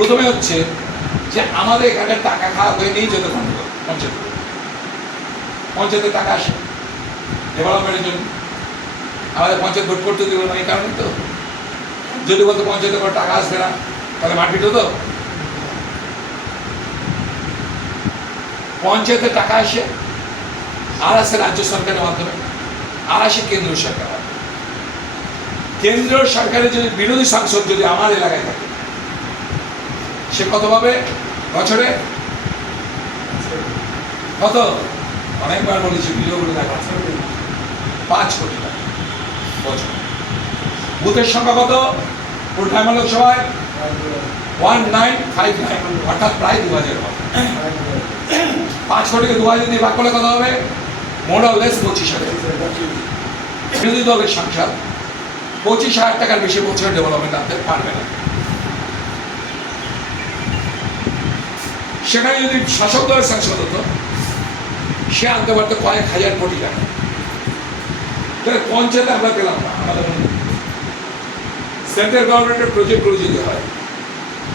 প্রথমে হচ্ছে যে আমাদের এখানে টাকা খাওয়া হয়ে নেই যত খন্ড পঞ্চায়েতের টাকা আসে ডেভেলপমেন্টের জন্য। আমাদের পঞ্চায়েত ভোট করতে দিল না এই কারণে তো। যদি বলতো পঞ্চায়েতের কোনো টাকা আসবে না তাহলে মারপিট হতো। পঞ্চায়েতের টাকা আসে, আর আসে রাজ্য সরকারের মাধ্যমে, আর আসে কেন্দ্রীয় সরকার। কেন্দ্রীয় সরকারের যদি বিরোধী সাংসদ যদি আমার এলাকায় থাকে, সে কত পাবে বছরে? কত? অনেকবার বলেছি, ভিডিও করে দেখা, 5 কোটি টাকা বছর। বুথের সংখ্যা কত পুরুলিয়া লোকসভায়? 1959, অর্থাৎ প্রায় 2000 হবে। 5 কোটিকে 2000 দিয়ে ভাগ করলে কত হবে? মোরালেস 25,000। বিরোধী দলের সাংসদ 25,000 টাকার বেশি বছর ডেভেলপমেন্ট আনতে পারবে না। সেখানে যদি শাসক দলের সাংসদ হতো, সে আনতে পারতো কয়েক হাজার কোটি টাকা। তাহলে পঞ্চায়েতে আমরা পেলাম না। আমাদের সেন্ট্রাল গভর্নমেন্টের প্রজেক্টগুলো যদি হয়,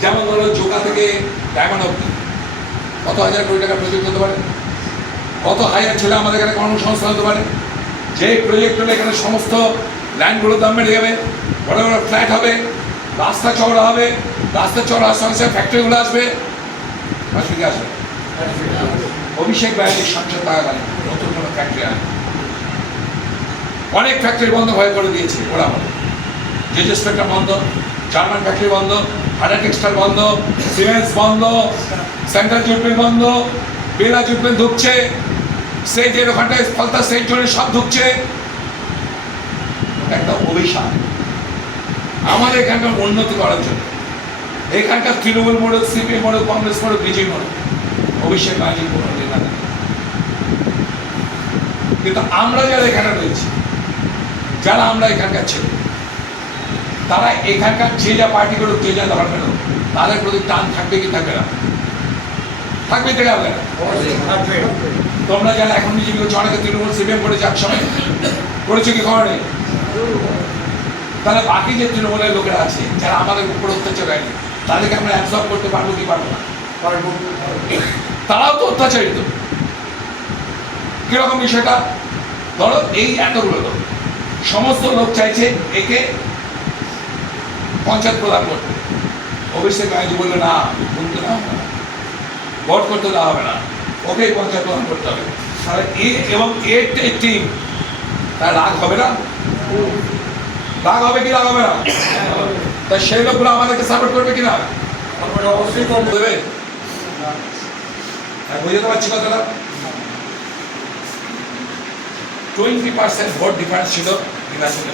যেমন ধরো জোকা থেকে ডায়মন্ড অব্দি কত হাজার কোটি টাকার প্রজেক্ট হতে পারে, কত হাজার ছেলে আমাদের এখানে কর্মসংস্থান হতে পারে। যে প্রজেক্ট হলে এখানে সমস্ত ল্যান্ডগুলোর দাম বেড়ে যাবে, বড় বড় ফ্ল্যাট হবে, রাস্তা চওড়া হবে, রাস্তা চওড়া হওয়ার সঙ্গে সঙ্গে ফ্যাক্টরিগুলো আসবে। আসবে অভিষেক ব্যানার্জির সংসদ থাকাকালীন নতুন কোনো ফ্যাক্টরি আনে, অনেক ফ্যাক্টরি বন্ধ হয়ে করে দিয়েছে ওরা বলে। জেজেস ফ্যাক্টরি বন্ধ, জার্মান ফ্যাক্টরি বন্ধ, হাডা টেক্সটাইল বন্ধ, সিমেন্টস বন্ধ, সেন্ট্রাল জুটমিল বন্ধ, বেলা জুটমিল ঢুকছে, সেই যে ওখানটায় ফলতা সেন্টুরি সব ঢুকছে। একটা অভিশাপ আমাদের এখানকার উন্নতি করার জন্য। এখানকার তৃণমূল মোড়ক, সিপিএম মোড়ক, কংগ্রেস মোড়ক, বিজেপি মোড়ক, অভিষেক ব্যানার্জির কোনো নেতা নেই। কিন্তু আমরা যারা এখানে রয়েছি, যারা আমরা এখানকার ছেলে, তারা এখানকার যে যা পার্টি করুক, যে যা ধর্মের হোক, তাদের প্রতি টান থাকবে কি থাকবে না? থাকবে থেকে হবে না? তোমরা যারা এখন বিজেপি করছো, অনেকে তৃণমূল সিপিএম করেছে, এক সময় করেছে কি খবর নেই? তাহলে বাকি যে তৃণমূলের লোকেরা আছে, যারা আমাদের উপর অত্যাচার হয়নি, তাদেরকে আমরা অ্যাবজর্ব করতে পারবো কি পারবো না? তারাও তো অত্যাচারিত। কিরকম বিষয়টা? ধরো এই এতগুলো লোক, সমস্ত লোক চাইছে একে পঞ্চায়েত প্রদান করতে। অভিষেক ব্যানার্জি বললো না, বলতে না হবে না, ভোট করতে দেওয়া হবে না, ওকেই পঞ্চায়েত প্রদান করতে হবে। তাহলে এ এবং এর টিম, তার রাগ হবে না? রাগ হবে কি রাগ হবে না? তাই সেই লোকগুলো আমাদেরকে সাপোর্ট করবে কিনা? অবশ্যই দেবে। বুঝতে পারছি কথাটা। 20% ভোট ডিফারেন্স ছিল নির্বাচনে।